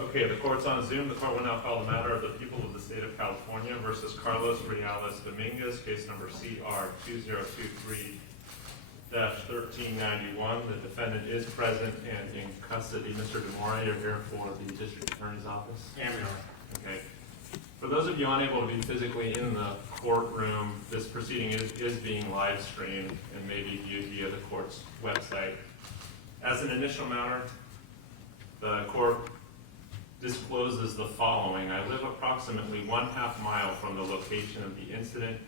Okay, the court's on Zoom. The court will now call the matter of the people of the state of California versus Carlos Dominguez, case number CR 2023-1391. The defendant is present and in custody. Mr. DeMora, you're here for the district attorney's office? Yeah, we are. Okay. For those of you unable to be physically in the courtroom, this proceeding is being live streamed and may be viewed via the court's website. As an initial matter, the court discloses the following. I live approximately 1/2 mile from the location of the incident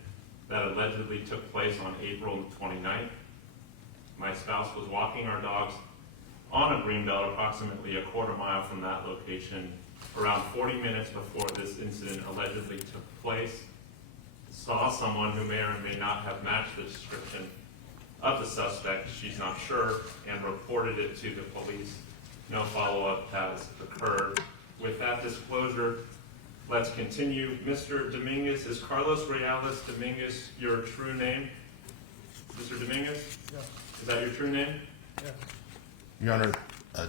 that allegedly took place on April 29th. My spouse was walking our dogs on a greenbelt approximately 1/4 mile from that location around 40 minutes before this incident allegedly took place. Saw someone who may or may not have matched the description of the suspect, she's not sure, and reported it to the police. No follow-up has occurred. With that disclosure, let's continue. Mr. Dominguez, is Carlos Dominguez your true name? Mr. Dominguez? Yes. Is that your true name? Yes. Your Honor,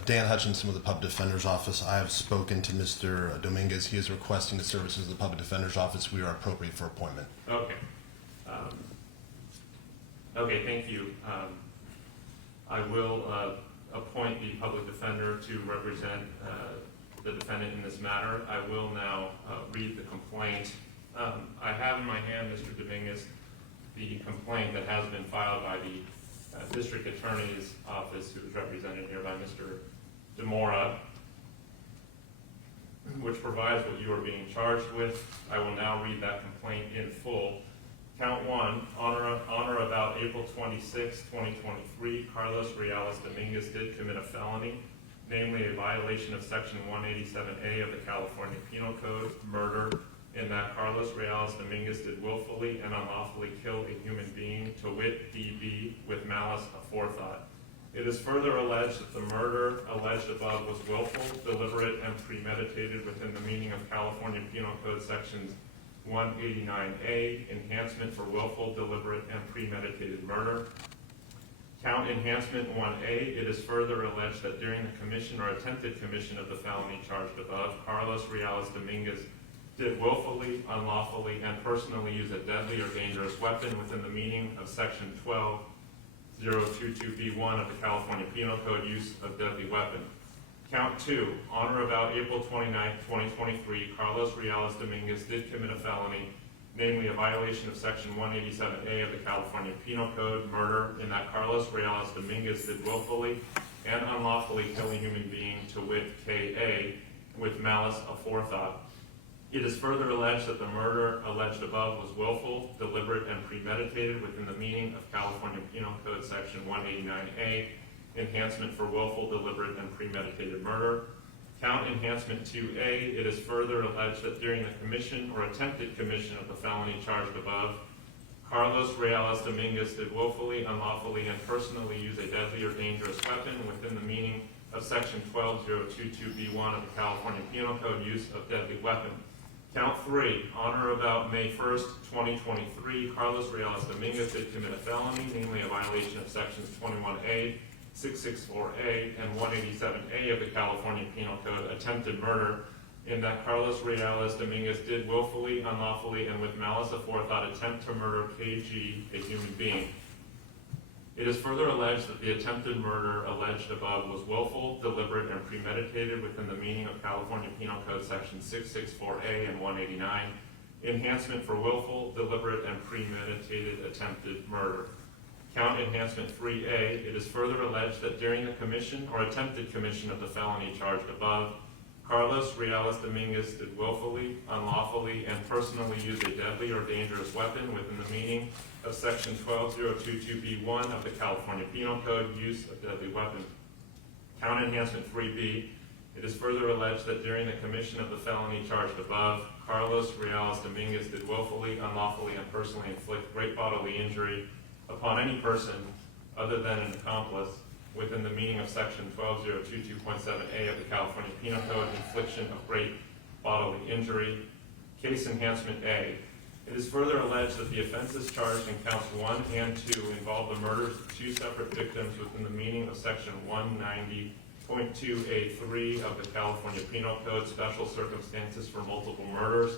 Dan Hutchinson with the Public Defender's Office. I have spoken to Mr. Dominguez. He is requesting the services of the Public Defender's Office. We are appropriate for appointment. Okay. Okay, thank you. I will appoint the public defender to represent the defendant in this matter. I will now read the complaint. I have in my hand, Mr. Dominguez, the complaint that has been filed by the District Attorney's Office, who is represented here by Mr. DeMora, which provides what you are being charged with. I will now read that complaint in full. Count 1, on or about April 26, 2023, Carlos Dominguez did commit a felony, namely a violation of Section 187A of the California Penal Code, murder, in that Carlos Dominguez did willfully and unlawfully kill a human being, to wit, DB, with malice aforethought. It is further alleged that the murder alleged above was willful, deliberate, and premeditated within the meaning of California Penal Code Sections 189A, enhancement for willful, deliberate, and premeditated murder. Count enhancement 1A, it is further alleged that during the commission or attempted commission of the felony charged above, Carlos Dominguez did willfully, unlawfully, and personally use a deadly or dangerous weapon within the meaning of Section 12022B1 of the California Penal Code, use of deadly weapon. Count 2, on or about April 29, 2023, Carlos Dominguez did commit a felony, namely a violation of Section 187A of the California Penal Code, murder, in that Carlos Dominguez did willfully and unlawfully kill a human being, to wit, KA, with malice aforethought. It is further alleged that the murder alleged above was willful, deliberate, and premeditated within the meaning of California Penal Code Section 189A, enhancement for willful, deliberate, and premeditated murder. Count enhancement 2A, it is further alleged that during the commission or attempted commission of the felony charged above, Carlos Dominguez did willfully, unlawfully, and personally use a deadly or dangerous weapon within the meaning of Section 12022B1 of the California Penal Code, use of deadly weapon. Count 3, on or about May 1st, 2023, Carlos Dominguez did commit a felony, namely a violation of Sections 21A, 664A, and 187A of the California Penal Code, attempted murder, in that Carlos Dominguez did willfully, unlawfully, and with malice aforethought attempt to murder KG, a human being. It is further alleged that the attempted murder alleged above was willful, deliberate, and premeditated within the meaning of California Penal Code Section 664A and 189, enhancement for willful, deliberate, and premeditated attempted murder. Count enhancement 3A, it is further alleged that during the commission or attempted commission of the felony charged above, Carlos Dominguez did willfully, unlawfully, and personally use a deadly or dangerous weapon within the meaning of Section 12022B1 of the California Penal Code, use of deadly weapon. Count enhancement 3B, it is further alleged that during the commission of the felony charged above, Carlos Dominguez did willfully, unlawfully, and personally inflict great bodily injury upon any person other than an accomplice within the meaning of Section 12022.7A of the California Penal Code, infliction of great bodily injury. Case enhancement A. It is further alleged that the offenses charged in counts 1 and 2 involve the murders of 2 separate victims within the meaning of Section .2A3 of the California Penal Code, special circumstances for multiple murders,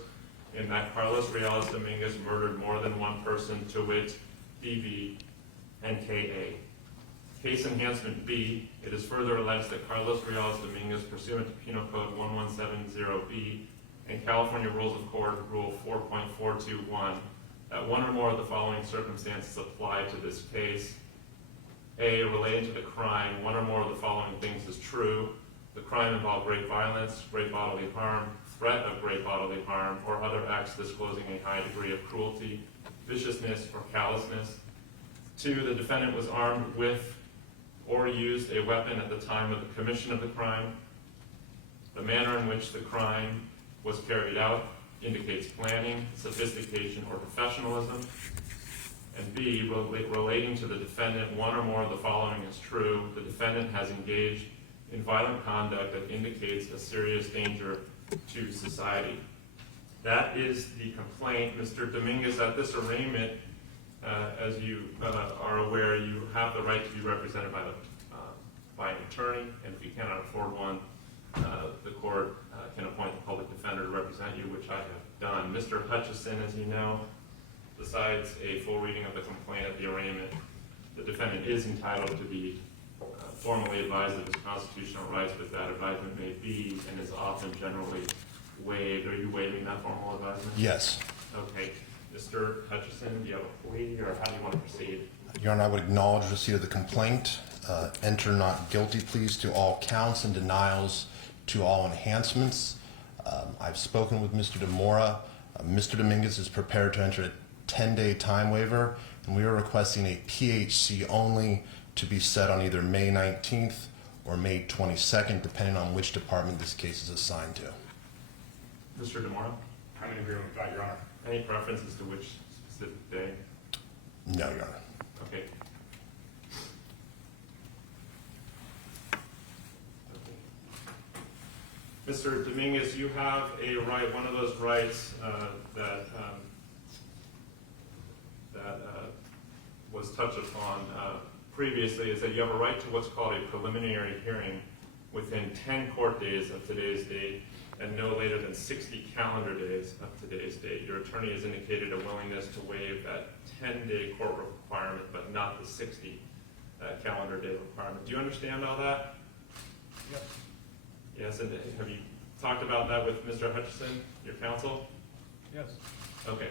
in that Carlos Reales Dominguez murdered more than one person, to wit, DB and KA. Case enhancement B, it is further alleged that Carlos Reales Dominguez, pursuant to Penal Code 1170B and California Rules of Court Rule 4.421, that one or more of the following circumstances apply to this case. A, relating to the crime, one or more of the following things is true. The crime involved great violence, great bodily harm, threat of great bodily harm, or other acts disclosing a high degree of cruelty, viciousness, or callousness. 2, the defendant was armed with or used a weapon at the time of the commission of the crime. The manner in which the crime was carried out indicates planning, sophistication, or professionalism. And B, relating to the defendant, one or more of the following is true. The defendant has engaged in violent conduct that indicates a serious danger to society. That is the complaint. Mr. Dominguez, at this arraignment, as you are aware, you have the right to be represented by an attorney, and if you cannot afford one, the court can appoint the public defender to represent you, which I have done. Mr. Hutchison, as you know, besides a full reading of the complaint at the arraignment, the defendant is entitled to be formally advised of his constitutional rights, but that advisement may be and is often generally waived. Are you waiving that formal advisement? Yes. Okay. Mr. Hutchison, do you have a plea, or how do you want to proceed? Your Honor, I would acknowledge receipt of the complaint, enter not guilty pleas to all counts and denials to all enhancements. I've spoken with Mr. DeMora. Mr. Dominguez is prepared to enter a 10-day time waiver, and we are requesting a PHC only to be set on either May 19th or May 22nd, depending on which department this case is assigned to. Mr. DeMora? I'm in agreement with that, Your Honor. Any preferences to which specific day? No, Your Honor. Okay. Mr. Dominguez, you have a right, one of those rights that was touched upon previously, is that you have a right to what's called a preliminary hearing within 10 court days of today's date and no later than 60 calendar days of today's date. Your attorney has indicated a willingness to waive that 10-day court requirement, but not the 60 calendar day requirement. Do you understand all that? Yes. Yes, and have you talked about that with Mr. Hutchison, your counsel? Yes. Okay.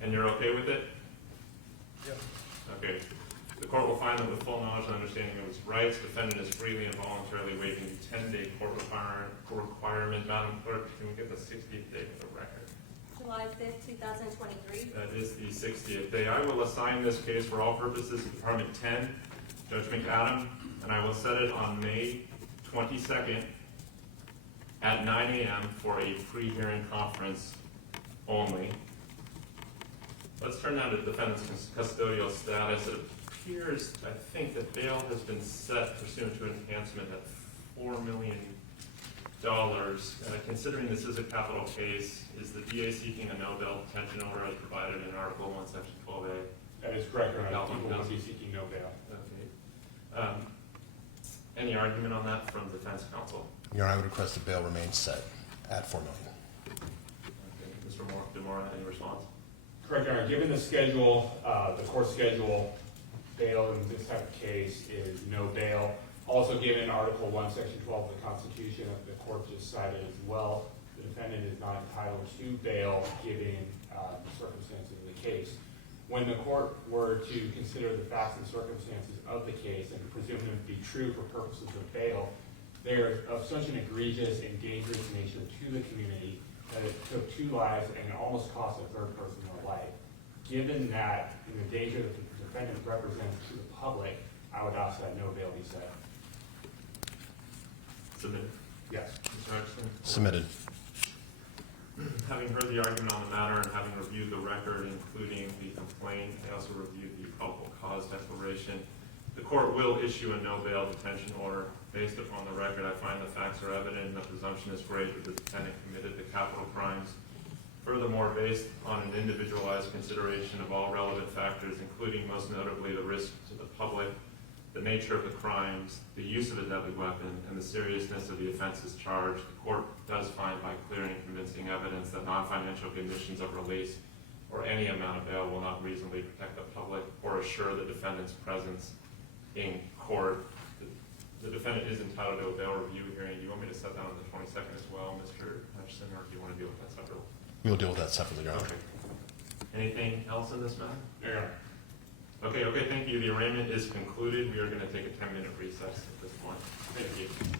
And you're okay with it? Yes. Okay. The court will find that with full knowledge and understanding of its rights, defendant is freely and voluntarily waiving the 10-day court requirement. Madam Clerk, can we get the 60th day for the record? July 5th, 2023. That is the 60th day. I will assign this case for all purposes to Department 10, Judge McAdam, and I will set it on May 22nd at 9 a.m. for a pre-hearing conference only. Let's turn now to the defendant's custodial status. It appears, I think, that bail has been set pursuant to enhancement at $4 million. Considering this is a capital case, is the DA seeking a no bail detention order as provided in Article 1, Section 12A? That is correct, Your Honor. Calvin People will Counsel. be seeking no bail. Okay. Any argument on that from defense counsel? Your Honor, I would request the bail remain set at $4 million. Okay. Mr. DeMora, any response? Correct, Your Honor. Given the schedule, the court schedule, bail in this type of case is no bail. Also given Article 1, Section 12 of the Constitution, the court just cited as well, the defendant is not entitled to bail given the circumstances of the case. When the court were to consider the facts and circumstances of the case and presume them to be true for purposes of bail, they're of such an egregious and dangerous nature to the community that it took 2 lives and it almost cost a third person their life. Given that and the danger that the defendant represents to the public, I would ask that no bail be set. Submitted. Yes. Mr. Hutchison? Submitted. Having heard the argument on the matter and having reviewed the record, including the complaint, I also reviewed the probable cause declaration. The court will issue a no bail detention order. Based upon the record, I find the facts are evident and the presumption is great that the defendant committed the capital crimes. Furthermore, based on an individualized consideration of all relevant factors, including most notably the risk to the public, the nature of the crimes, the use of a deadly weapon, and the seriousness of the offenses charged, the court does find by clear and convincing evidence that non-financial conditions of release or any amount of bail will not reasonably protect the public or assure the defendant's presence in court. The defendant is entitled to a bail review hearing. Do you want me to set that on the 22nd as well, Mr. Hutchison, or do you want to deal with that separately? We'll deal with that separately, Your Honor. Okay. Anything else in this matter? Your Honor. Okay, thank you. The arraignment is concluded. We are going to take a 10-minute recess at this point. Thank you.